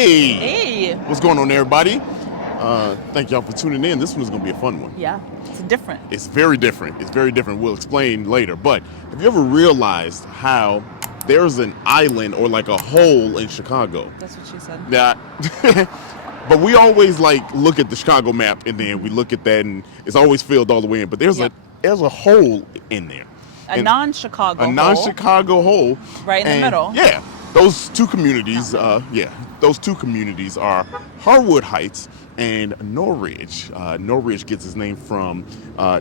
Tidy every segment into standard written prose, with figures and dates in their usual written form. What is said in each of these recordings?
Hey! Hey! What's going on, everybody? Thank y'all for tuning in. This one is going to be a fun one. Yeah, it's different. It's very different. It's very different. We'll explain later. But have you ever realized how there's an island or like a hole in Chicago? That's what she said. Yeah. But we always like look at the Chicago map and then we look at that and it's always filled all the way in. But there's a hole in there. A non-Chicago hole. A non-Chicago hole. Right in the middle. Yeah. Those two communities, those two communities are Harwood Heights and Norridge. Norridge gets its name from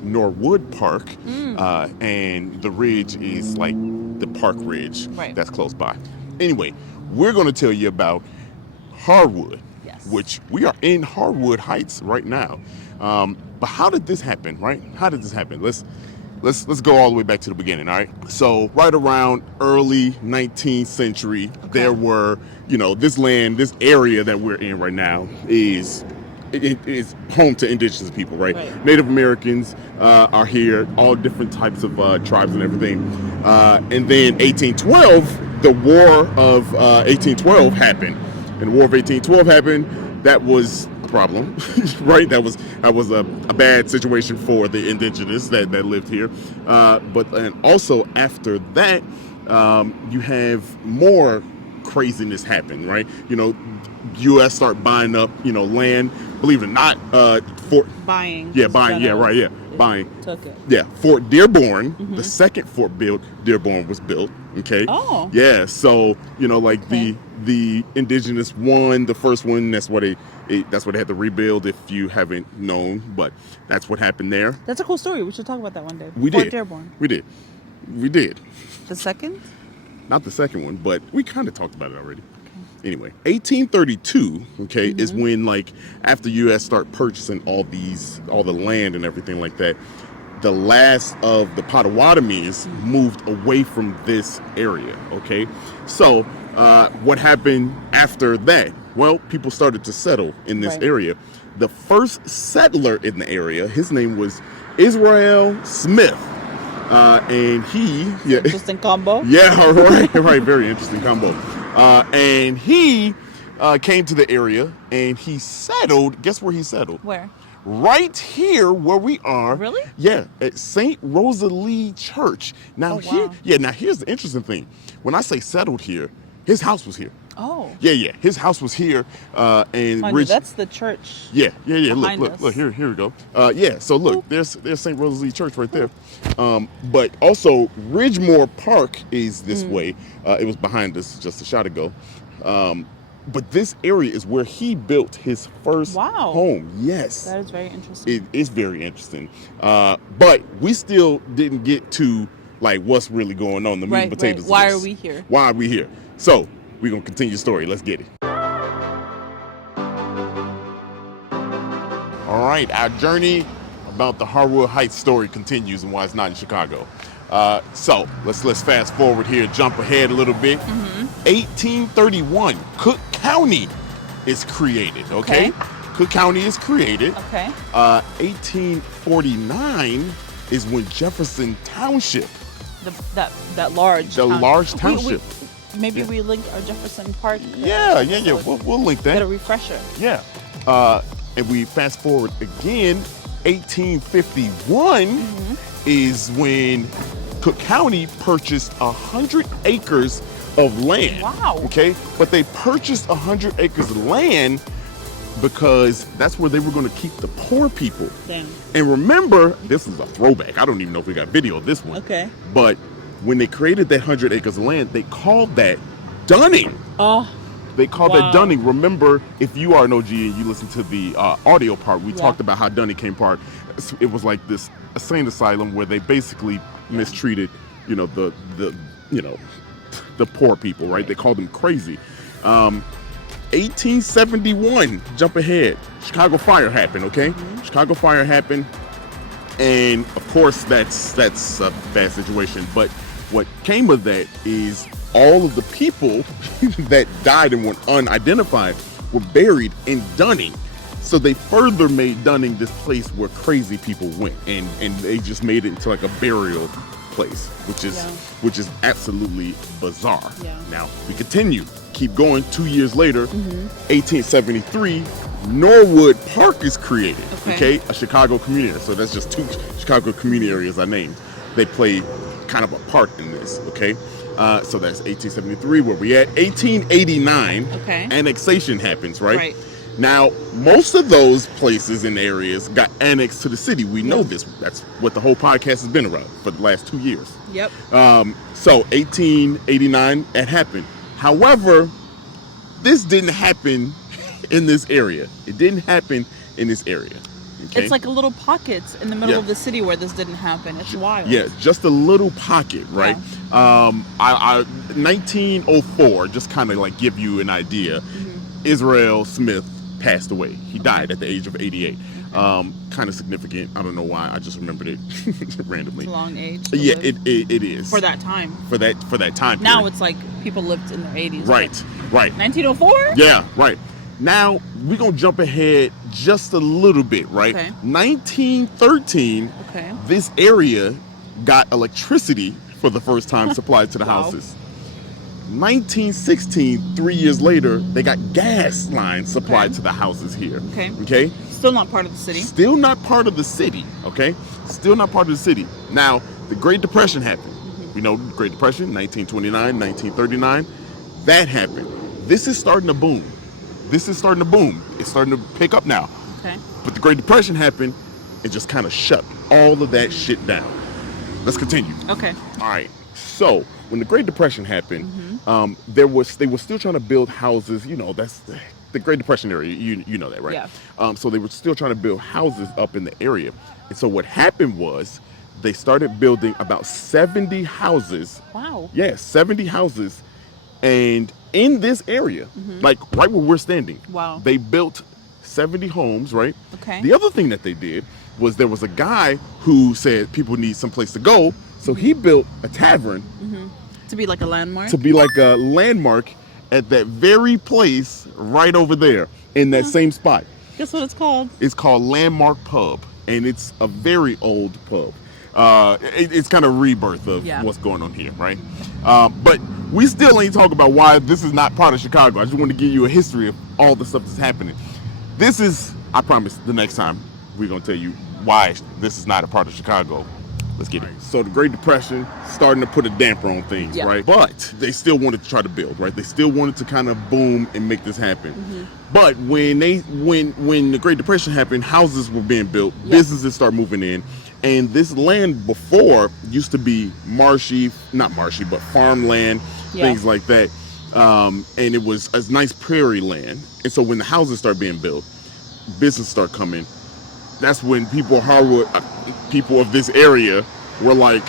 Norwood Park, and the ridge is like the Park Ridge that's close by. Anyway, we're going to tell you about Harwood, which we are in Harwood Heights right now. But how did this happen, right? How did this happen? Let's go all the way back to the beginning, all right? So right around early 19th century, there were, this land, this area that we're in right now is home to indigenous people, right? Native Americans are here, all different types of tribes and everything. And then 1812, the War of 1812 happened. And the War of 1812 happened. That was problem, right? That was a bad situation for the indigenous that lived here. And also after that, you have more craziness happen, right? U.S. start buying up, land. Believe it or not, buying. Yeah, buying. Yeah, right. Yeah, buying. Took it. Yeah, Fort Dearborn, the second Fort Dearborn was built. Okay. Oh. Yeah. So the indigenous one, the first one, that's what they had to rebuild. If you haven't known, but that's what happened there. That's a cool story. We should talk about that one day. We Fort did. Dearborn. We did. The second? Not the second one, but we kind of talked about it already. Anyway, 1832, is when, like, after U.S. start purchasing all the land and everything like that, the last of the Potawatomis moved away from this area, okay? So, what happened after that? Well, people started to settle in this area. The first settler in the area, his name was Israel Smith. And he... Interesting combo. Yeah, right. Very interesting combo. And he came to the area and he settled. Guess where he settled? Where? Right here where we are. Really? Yeah, at St. Rosalie Church. Now here's the interesting thing. When I say settled here, his house was here. Oh. Yeah. His house was here. And that's the church. Yeah. Look, here we go. So look, there's St. Rosalie Church right there. But also Ridgemore Park is this way. It was behind us just a shot ago. But this area is where he built his first home. Yes. That is very interesting. It is very interesting. But we still didn't get to like what's really going on, the meat and potatoes. Why are we here? Why are we here? So we're going to continue the story. Let's get it. All right, our journey about the Harwood Heights story continues and why it's not in Chicago. So let's fast forward here, jump ahead a little bit. 1831, Cook County is created, okay? Cook County is created. 1849 is when Jefferson Township. That large township. Maybe we link our Jefferson Park. Yeah. We'll link that. Get a refresher. Yeah. And we fast forward again, 1851 is when Cook County purchased 100 acres of land. Wow. Okay, but they purchased 100 acres of land because that's where they were going to keep the poor people. Damn. And remember, this is a throwback. I don't even know if we got video of this one. Okay. But when they created that 100 acres of land, they called that Dunning. Oh. They called that Dunning. Remember, if you are an OG and you listen to the audio part, we talked about how Dunning came part. It was like this insane asylum where they basically mistreated, the poor people, right? They called them crazy. 1871, jump ahead. Chicago Fire happened, okay? Chicago Fire happened, and of course that's a bad situation. But what came of that is all of the people that died and went unidentified were buried in Dunning. So they further made Dunning this place where crazy people went, and they just made it into like a burial place, which is Yeah. which is absolutely bizarre. Yeah. Now we continue, keep going. 2 years later, Mm-hmm. 1873, Norwood Park is created. Okay. A Chicago community area. So that's just 2 Chicago community areas I named. They play kind of a part in this. Okay. So that's 1873. Where we at? 1889. Okay. Annexation happens. Right. Right. Now, most of those places and areas got annexed to the city. We know Yeah. this. That's what the whole podcast has been around for the last 2 years. Yep. So 1889, it happened. However, this didn't happen in this area. It didn't happen in this area. Okay? It's like a little pockets in the middle Yeah. of the city where this didn't happen. It's wild. Yeah, just a little pocket, right? 1904, just kind of like give you an idea. Israel Smith passed away. He died at the age of 88. Kind of significant. I don't know why. I just remembered it randomly. It's a long age. to Yeah, live. it is For that time. for that time. Now period. it's like people lived in their 80s. right. 1904? Yeah, right. Now we're gonna jump ahead just a little bit, right? Okay. 1913. Okay. This area got electricity for the first time supplied to the Wow. houses. 1916, 3 years later, they got gas lines supplied Okay. to the houses here. Okay. Okay. Still not part of the city. Still not part of the city. Okay. Still not part of the city. Now, the Great Depression happened. We know the Great Depression, 1929, 1939. That happened. This is starting to boom. It's starting to pick up now. Okay. But the Great Depression happened and just kind of shut all of that shit down. Let's continue. Okay. All right. So when the Great Depression happened, Mm-hmm. they were still trying to build houses. You know, that's the Great Depression area. You know that, right? Yeah. So they were still trying to build houses up in the area. And so what happened was they started building about 70 houses. Wow. Yeah, 70 houses. And in this area, like right where we're standing, Wow. they built 70 homes, right? Okay. The other thing that they did was there was a guy who said people need some place to go. So he built a tavern To be like a landmark? to be like a landmark at that very place right over there in that same spot. Guess what it's called? It's called Landmark Pub, and it's a very old pub. It's kind of rebirth of Yeah. what's going on here, right? But we still ain't talking about why this is not part of Chicago. I just want to give you a history of all the stuff that's happening. This is, I promise, the next time we're going to tell you why this is not a part of Chicago. Let's get it. So the Great Depression starting to put a damper on things, Yeah. right? But they still wanted to try to build, right? They still wanted to kind of boom and make this happen. But when the Great Depression happened, houses were being built, Yeah. businesses start moving in, and this land before used to be marshy, not marshy, but farmland, Yeah. things like that. And it was a nice prairie land. And so when the houses start being built, business start coming. That's when people of this area were like,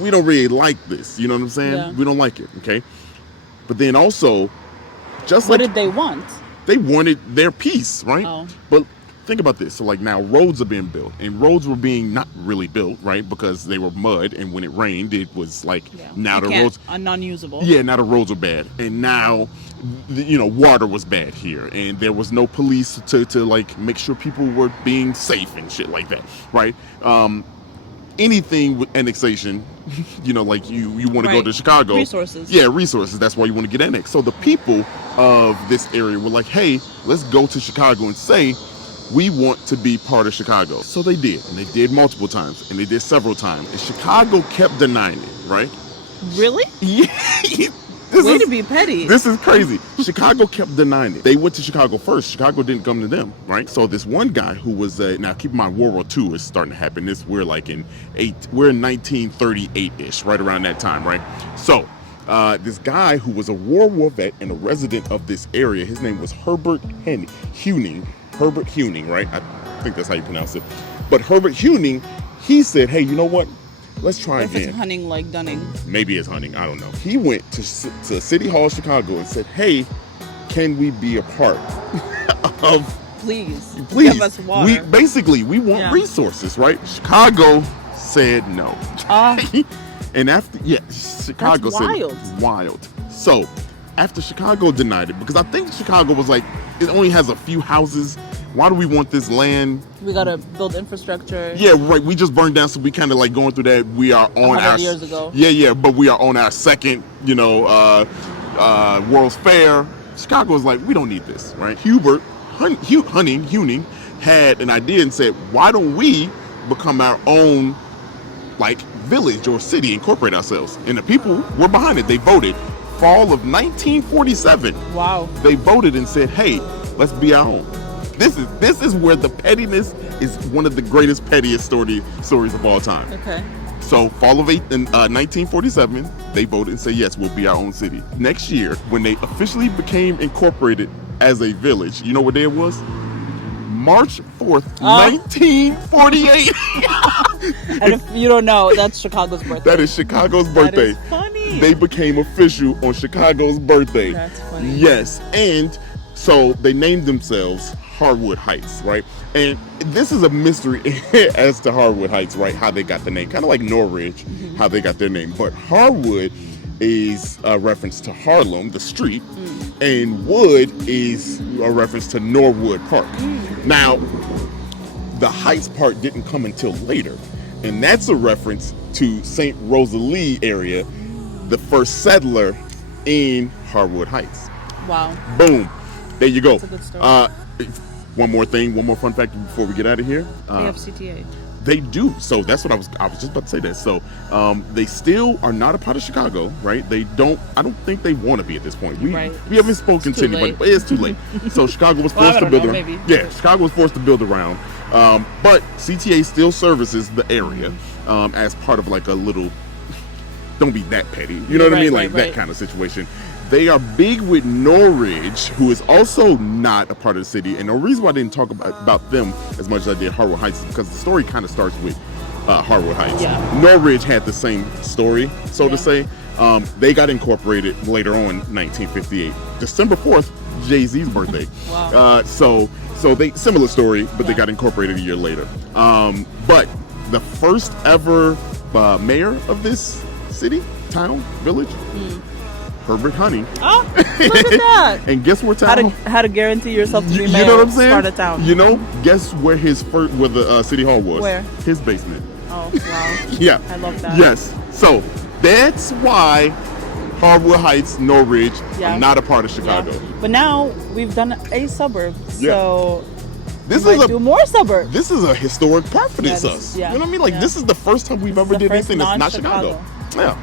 we don't really like this. You know what I'm saying? Yeah. We don't like it. Okay. But then also, just What like did they want? they wanted their peace, right? Oh. But think about this. So like now roads are being built, and roads were being not really built, right? Because they were mud, and when it rained, it was like now You the can't- roads. non-usable. Yeah, now the roads are bad, and now, water was bad here, and there was no police to like make sure people were being safe and shit like that, right? Anything with annexation, like you want to go Right. to Chicago. Resources. Yeah, resources. That's why you want to get annexed. So the people of this area were like, hey, let's go to Chicago and say, we want to be part of Chicago. So they did, and they did multiple times, and they did several times. And Chicago kept denying it, right? Really? Yeah. Way to be petty. This is crazy. Chicago kept denying it. They went to Chicago first. Chicago didn't come to them, right? So this one guy who was now keep in mind World War II is starting to happen. We're in 1938-ish, right around that time, right? So this guy who was a World War vet and a resident of this area, his name was Herbert Huning. Herbert Huning, right? I think that's how you pronounce it. But Herbert Huning, he said, hey, you know what? Let's try If it's again. hunting like Dunning. Maybe it's hunting. I don't know. He went to City Hall, Chicago, and said, "Hey, can we be a part of? Please. Please, Give us water. we want Yeah. resources, right?" Chicago said no, and after Chicago That's said wild. wild. So after Chicago denied it, because I think Chicago was like it only has a few houses Why do we want this land? We gotta build infrastructure. Yeah, right. We just burned down, so we kind of like going through that. We are on 100 our years ago. Yeah, but we are on our second, World's Fair. Chicago's like, we don't need this, right? Huning had an idea and said, why don't we become our own like village or city, incorporate ourselves? And the people were behind it. They voted. Fall of 1947. Wow. They voted and said, hey, let's be our own. This is where the pettiness is one of the greatest, pettiest stories of all time. Okay. So fall of 1947, they voted and said, yes, we'll be our own city. Next year, when they officially became incorporated as a village, you know what day it was? March 4th, 1948. And if you don't know, that's Chicago's birthday. That is Chicago's birthday. That is funny. They became official on Chicago's birthday. That's funny. Yes, and so they named themselves Harwood Heights, right? And this is a mystery as to Harwood Heights, right? How they got the name, kind of like Norridge, how they got their name. But Harwood is a reference to Harlem, the street, and Wood is a reference to Norwood Park. Now, the Heights part didn't come until later, and that's a reference to St. Rosalie area, the first settler in Harwood Heights. Wow. Boom. There you go. That's a good story. One more fun fact before we get out of here. They have CTA. They do. So that's what I was just about to say that. So they still are not a part of Chicago, right? I don't think they want to be at this point. We haven't spoken to anybody, but it's too late. So Chicago was forced to build around. Maybe. Yeah, Chicago was forced to build around. But CTA still services the area as part of like a little, don't be that petty. You know what I mean? Like that kind of situation. They are big with Norridge, who is also not a part of the city. And the reason why I didn't talk about them as much as I did Harwood Heights is because the story kind of starts with Harwood Heights. Yeah. Norridge had the same story, so to say. They got incorporated later on, 1958. December 4th, Jay-Z's birthday. Wow. So they similar story, but they got incorporated a year later. But the first ever mayor of this city, town, village, Herbert Honey. Oh, look at that. And guess where town? How to guarantee yourself to be mayor? You know what I'm saying? Start a town. You know, guess where where the city hall was? Where? His basement. Oh, wow. Yeah. I love that. Yes. So that's why Harwood Heights, Norridge, are not a part of Chicago. Yeah. But now we've done a suburb, so this we might do more suburbs. This is a historic part for us. You know what I mean? Like this is the first time we've ever did anything that's not Chicago. Yeah.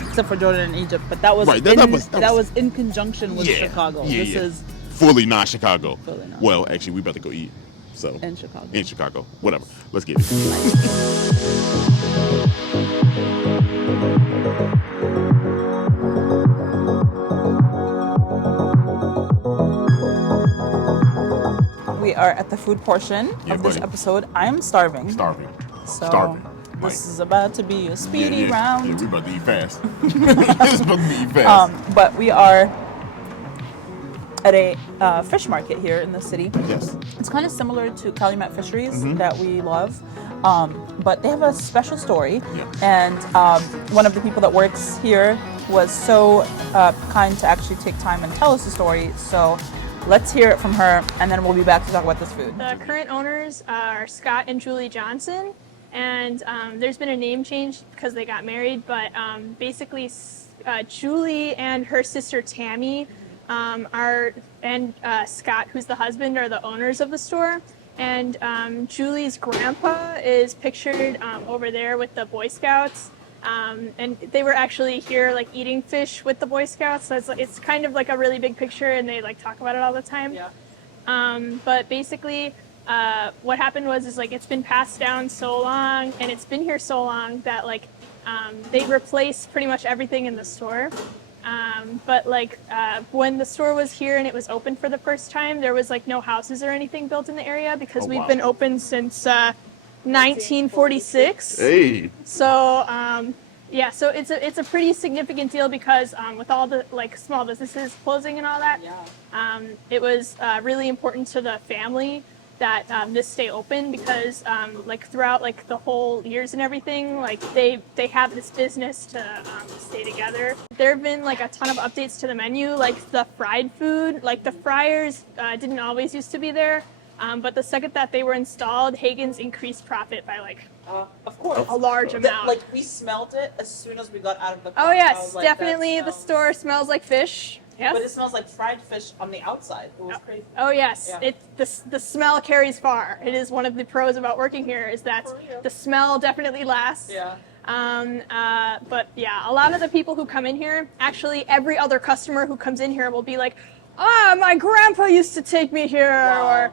Except for Jordan and Egypt, but that was that was in conjunction with Chicago. This is fully non-Chicago. Well, actually, we better go eat. So in Chicago. In Chicago, whatever. Let's get it. We are at the food portion of this episode. I am starving. Starving. This is about to be a speedy round. Yeah, we're about to eat fast. It's about to be eat fast. But we are at a fish market here in the city. Yes. It's kind of similar to Calumet Fisheries that we love, but they have a special story. Yeah. And one of the people that works here was so kind to actually take time and tell us the story. So let's hear it from her, and then we'll be back to talk about this food. The current owners are Scott and Julie Johnson. And there's been a name change because they got married, but basically Julie and her sister Tammy Scott, who's the husband, are the owners of the store. And Julie's grandpa is pictured over there with the Boy Scouts. And they were actually here like eating fish with the Boy Scouts. So it's kind of like a really big picture, and they like talk about it all the time. Yeah. But basically, what happened was like it's been passed down so long, and it's been here so long that like they replaced pretty much everything in the store. But like when the store was here and it was open for the first time, there was like no houses or anything built in the area because we've been open since 1946. Hey. So so it's a pretty significant deal because with all the like small businesses closing and all that, it was really important to the family that this stay open because like throughout like the whole years and everything, like they have this business to stay together. There have been like a ton of updates to the menu, like the fried food, like the fryers didn't always used to be there. But the second that they were installed, Hagen's increased profit by like Of course. a large amount. Like we smelled it as soon as we got out of the car. Oh I yes, was like, that definitely the smells- store smells like fish. Yes. But it smells like fried fish on the outside. It was crazy. Oh yes, Yeah. the smell carries far. It is one of the pros about working here is that For real. the smell definitely lasts. Yeah. But yeah, a lot of the people who come in here, actually every other customer who comes in here will be like, my grandpa used to take me here, Wow. or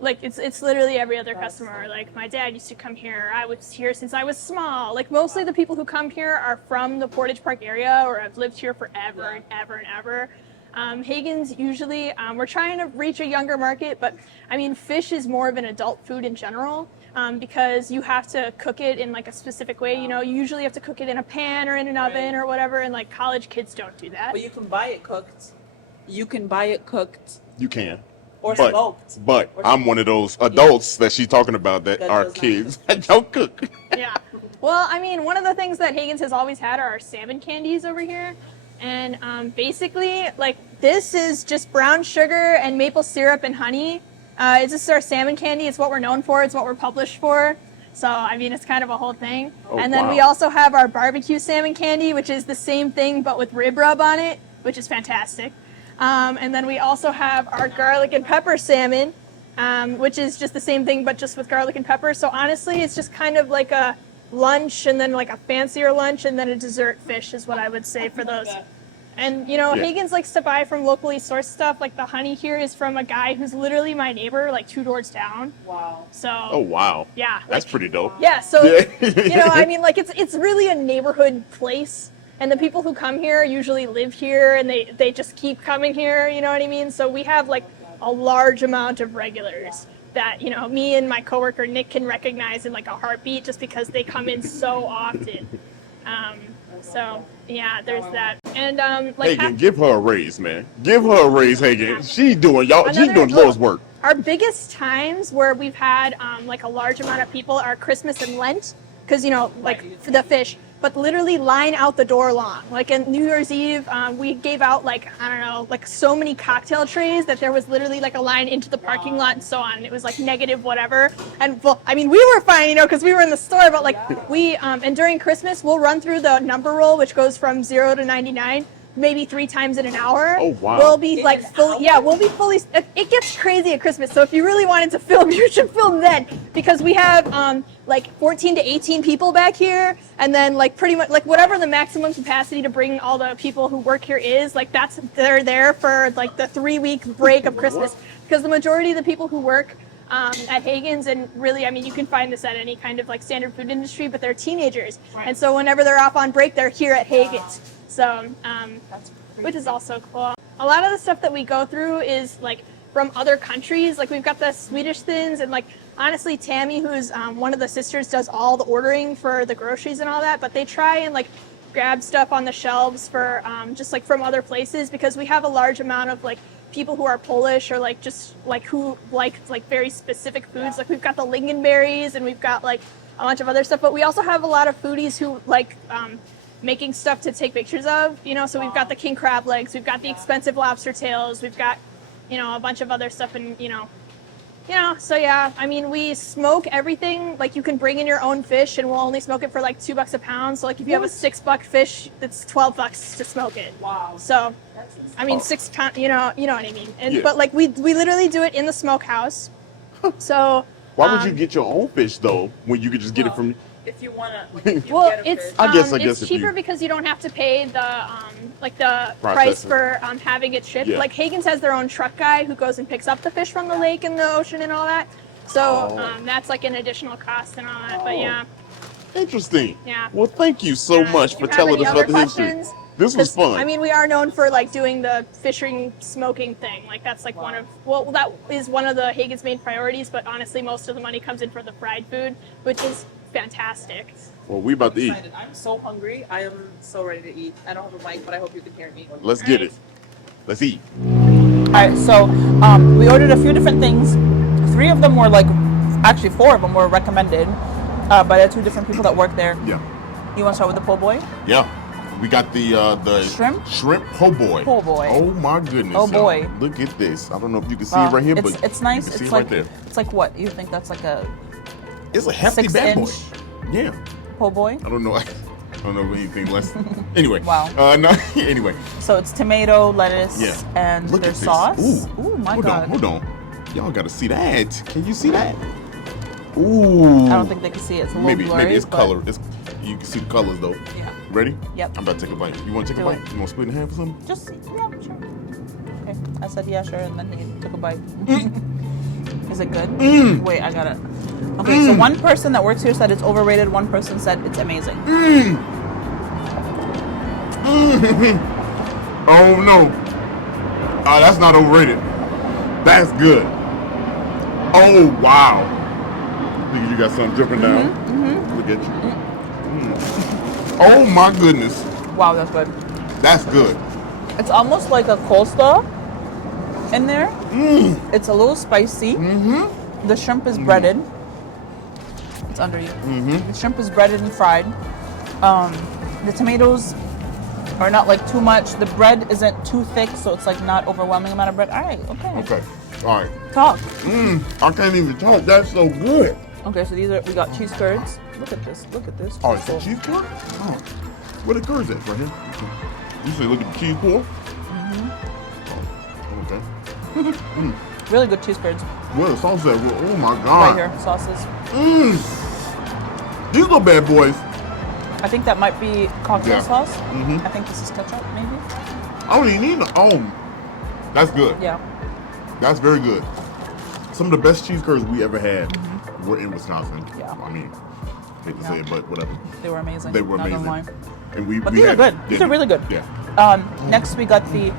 like it's literally every other customer. Like my dad used to come here. I was here since I was small. Like mostly the people who come here are from the Portage Park area or have lived here forever and ever and ever. Hagen's usually, we're trying to reach a younger market, but I mean, fish is more of an adult food in general because you have to cook it in like a specific way. You know, you usually have to cook it in a pan or in an oven or whatever, and like college kids don't do that. But you can buy it cooked. You can buy it cooked You can. or But, smoked. but Or I'm one of those adults that she's talking about that That are does not kids cook. that don't cook. Yeah. Well, I mean, one of the things that Hagen's has always had are our salmon candies over here. And basically, like, this is just brown sugar and maple syrup and honey. It's just our salmon candy. It's what we're known for. It's what we're published for. So, I mean, it's kind of a whole thing. Oh, and then wow. we also have our barbecue salmon candy, which is the same thing, but with rib rub on it, which is fantastic. And then we also have our garlic and pepper salmon, which is just the same thing, but just with garlic and pepper. So honestly, it's just kind of like a lunch and then like a fancier lunch and then a dessert fish is what I would say for those. And you know, Yeah. Hagen's likes to buy from locally sourced stuff. Like the honey here is from a guy who's literally my neighbor, like 2 doors down. Wow. So Oh, wow. yeah, That's like- pretty dope. yeah, so Yeah. you know, I mean, like it's really a neighborhood place, and the people who come here usually live here, and they just keep coming here. You know what I mean? So we have like a large amount of regulars that you know me and my coworker Nick can recognize in like a heartbeat, just because they come in so often. So yeah, there's that, and like Hagen, give her a raise, man. Give her a raise, Hagen. She's doing she's Another- doing Lord's work. Our biggest times where we've had like a large amount of people are Christmas and Lent, because you know, like for the fish, but literally line out the door long. Like in New Year's Eve, we gave out like I don't know, like so many cocktail trays that there was literally like a line into the parking lot and so on. And it was like negative whatever. And well, I mean, we were fine, you know, because we were in the store. But like we and during Christmas, we'll run through the number roll, which goes from 0 to 99. Maybe 3 times in an hour. Oh, wow. We'll be like In an fully, hour? yeah, we'll be fully. It gets crazy at Christmas. So if you really wanted to film, you should film then, because we have like 14 to 18 people back here, and then like pretty much like whatever the maximum capacity to bring all the people who work here is. Like they're there for like the 3-week break of Christmas, because the majority of the people who work at Hagen's, and really, I mean, you can find this at any kind of like standard food industry, but they're teenagers, and so whenever they're off on break, they're here at Hagen's. So, which is also cool. A lot of the stuff that we go through is like from other countries. Like we've got the Swedish thins, and like honestly, Tammy, who's one of the sisters, does all the ordering for the groceries and all that. But they try and like grab stuff on the shelves for just like from other places, because we have a large amount of like people who are Polish or like just like who like very specific foods. Like we've got the lingonberries, and we've got like a bunch of other stuff. But we also have a lot of foodies who like making stuff to take pictures of, you know, so we've got the king crab legs, we've got the expensive lobster tails, we've got, you know, a bunch of other stuff, and you know, so yeah, I mean, we smoke everything. Like you can bring in your own fish, and we'll only smoke it for like $2 a pound. So like if you have a $6 fish, it's $12 to smoke it. Wow. So, That's insane. I mean, 6 pounds, you know what I mean. And Yeah. but like we literally do it in the smokehouse. So Why would you get your own fish though when you could just get it from? If you wanna, like, if you well, get a it's fish, I guess it's if cheaper you- because you don't have to pay the like the price Processing. for having it shipped. Yeah. Like Hagen's has their own truck guy who goes and picks up the fish from the lake and the ocean and all that. So Oh. that's like an additional cost and all that. But Oh. yeah, Interesting. Yeah. Well, thank you so Yeah. much Do for you have telling any us other about the history. questions? This was 'Cause, fun. I mean, we are known for like doing the fishing smoking thing. Like that's like that is one of the Hagen's main priorities. But honestly, most of the money comes in for the fried food, which is fantastic. well, we about to eat. excited. I'm so hungry. I am so ready to eat. I don't have a mic, but I hope you can hear me. Let's get Alright. it. Let's eat. All right, so we ordered a few different things. 3 of them were actually 4 of them were recommended by the 2 different people that work there. Yeah. You want to start with the po' boy? Yeah. We got the shrimp po' boy. Po' boy. Oh my goodness. Oh boy. Y'all. Look at this. I don't know if you can see it right here, but it's nice. You can see It's it like right there. it's like what? You think that's like a It's a hefty bad boy. 6-inch Yeah. po' boy? I don't know. I don't know anything less. Anyway. Wow. No. Anyway. So it's tomato, lettuce, Yeah. and Look their at this. sauce. Ooh. My hold God. on. Hold on. Y'all got to see that. Can you see that? Ooh. I don't think they can see it. It's a little blurry. Maybe it's but- color. You can see the colors though. Yeah. Ready? Yep. I'm about to take a bite. You want to take Do a bite? it. You want to split in half or something? Just yeah, sure. Okay. I said yeah, sure, and then he took a bite. Is it good? Wait, I got it. Okay, so one person that works here said it's overrated. One person said it's amazing. Oh no. That's not overrated. That's good. Oh wow. Look at you got something dripping down. Look at you. Oh my goodness. Wow, that's good. That's good. It's almost like a coleslaw in there. It's a little spicy. The shrimp is breaded. It's under you. The shrimp is breaded and fried. The tomatoes are not like too much. The bread isn't too thick, so it's like not overwhelming amount of bread. All right, okay. Okay. All right. Talk. I can't even talk. That's so good. Okay, so we got cheese curds. Look at this. Look at this. Oh, it's a cheese curd? Oh. Where the curds at right here? You say look at the cheese pool? Oh, okay. Really good cheese curds. Where the sauce at? Oh my Right god. here, sauces. These little bad boys. I think that might be cocktail Yeah. sauce. I think this is ketchup, maybe. I don't even need no. Oh, that's good. Yeah. That's very good. Some of the best cheese curds we ever had were in Wisconsin. Yeah. I mean, hate to say Yeah. it, but whatever. They were amazing. They were Not gonna amazing. lie. And we But these are good. These are really good. Yeah. Next we got the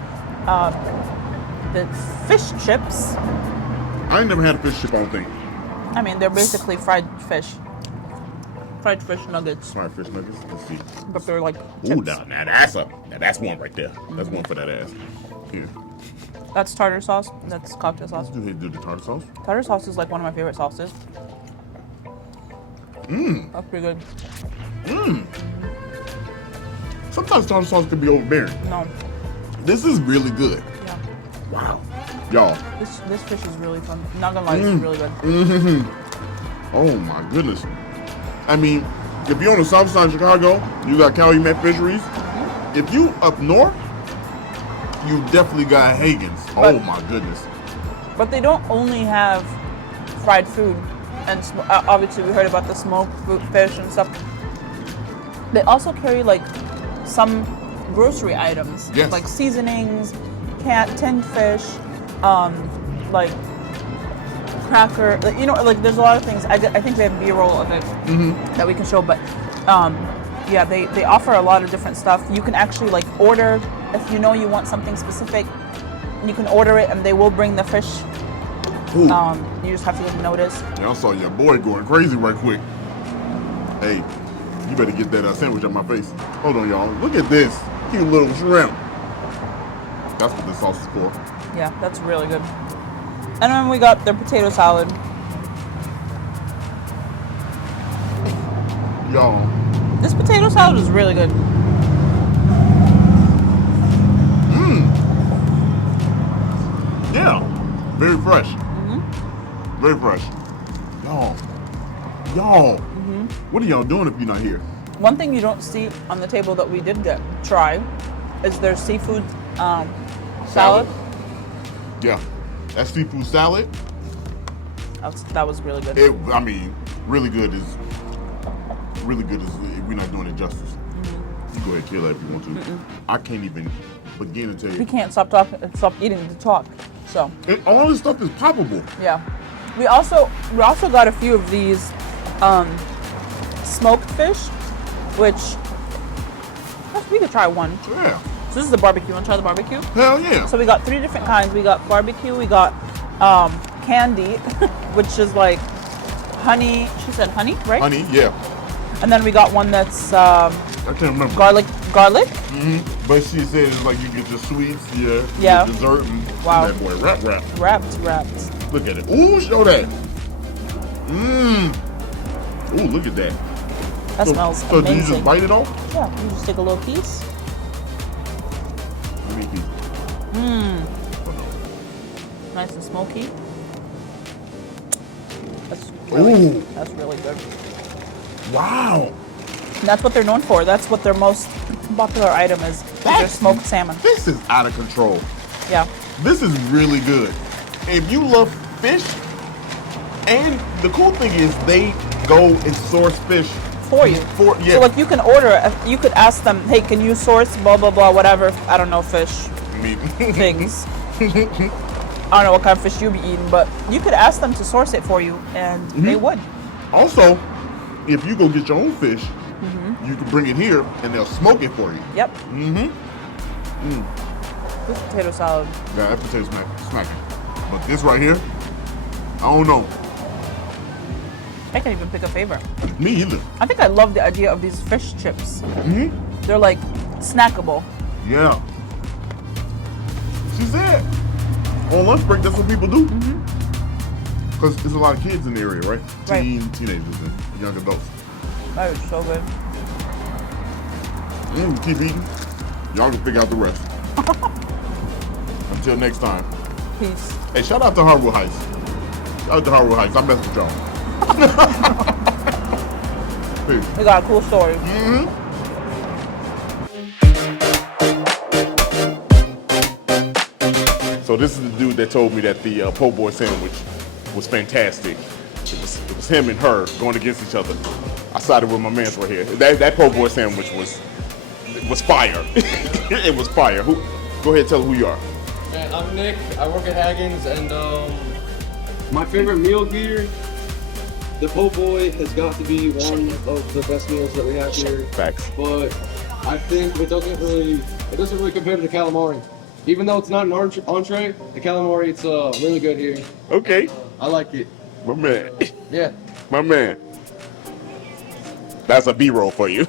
fish chips. I ain't never had a fish chip, I don't think. I mean, they're basically fried fish. Fried fish nuggets. Fried fish nuggets. Let's see. But they're like Ooh, chips. now that's one right there. That's one for that ass. Here. That's tartar sauce. That's cocktail sauce. Do they do the tartar sauce? Tartar sauce is like one of my favorite sauces. That's pretty good. Sometimes tartar sauce can be overbearing. No. This is really good. Yeah. Wow. Y'all. This fish is really fun. Not gonna lie, it's really good. Oh my goodness. I mean, if you're on the south side of Chicago, you got Calumet Fisheries. If you up north, you definitely got Hagen's. Oh my goodness. But they don't only have fried food, and obviously we heard about the smoked fish and stuff. They also carry like some grocery items, Yes. like seasonings, tinned fish, like cracker. Like, you know, like there's a lot of things. I think they have B-roll of it that we can show, but yeah, they offer a lot of different stuff. You can actually like order if you know you want something specific. You can order it, and they will bring the fish. Ooh. You just have to give notice. Y'all saw your boy going crazy right quick. Hey, you better get that sandwich on my face. Hold on, y'all. Look at this. Cute little shrimp. That's what the sauce is for. Yeah, that's really good. And then we got their potato salad. Y'all. This potato salad is really good. Yeah. Very fresh. Very fresh. Y'all. What are y'all doing if you're not here? One thing you don't see on the table that we did try is their seafood salad. Yeah. That seafood salad, That was really good. I mean, really good is we're not doing it justice. You go ahead and kill it if you want to. I can't even begin to tell We you. can't stop eating to talk. So And all this stuff is poppable. yeah, we also got a few of these smoked fish, which we could try one. Yeah. So this is the barbecue. You want to try the barbecue? Hell yeah. So we got 3 different kinds. We got barbecue. We got candy, which is like honey. She said honey, right? Honey, yeah. And then we got one that's I can't remember. garlic. But she said it's like you get your sweets, yeah. Yeah. Your dessert and Wow. that boy wrap. Wrapped. Look at it. Ooh, show that. Ooh, look at that. That smells So do you amazing. just bite it off? Yeah, you just take a little piece. Nice and smoky. Ooh. That's really good. Wow. And that's what they're known for. That's what their most popular item is. Their smoked salmon. This is out of control. Yeah. This is really good. If you love fish, and the cool thing is they go and source fish For you. Yeah. So like you can order, you could ask them, hey, can you source blah, blah, blah, whatever, I don't know, fish, Meat. things. I don't know what kind of fish you be eating, but you could ask them to source it for you, and they would. Also, if you go get your own fish, you can bring it here and they'll smoke it for you. Yep. This potato salad. Yeah, that potato smacking. But this right here, I don't know. I can't even pick a favorite. Me either. I think I love the idea of these fish chips. They're like snackable. Yeah. She said on lunch break, that's what people do. Because there's a lot of kids in the area, right? Right. Teenagers and young adults. That is so good. Keep eating. Y'all can figure out the rest. Until next time. Peace. Hey, shout out to Harwood Heights. Shout out to Harwood Heights. I messed with y'all. Peace. We got a cool story. So this is the dude that told me that the po' boy sandwich was fantastic. It was him and her going against each other. I sided with my man's right here. That po' boy sandwich was fire. It was fire. Go ahead and tell them who you are. Man, I'm Nick. I work at Hagen's, and my favorite meal here, the po' boy has got to be one of the best meals that we have here. Facts. But I think it doesn't really compare to the calamari. Even though it's not an entree, the calamari, it's really good here. Okay. I like it. My man. Yeah. My man. That's a B-roll for you.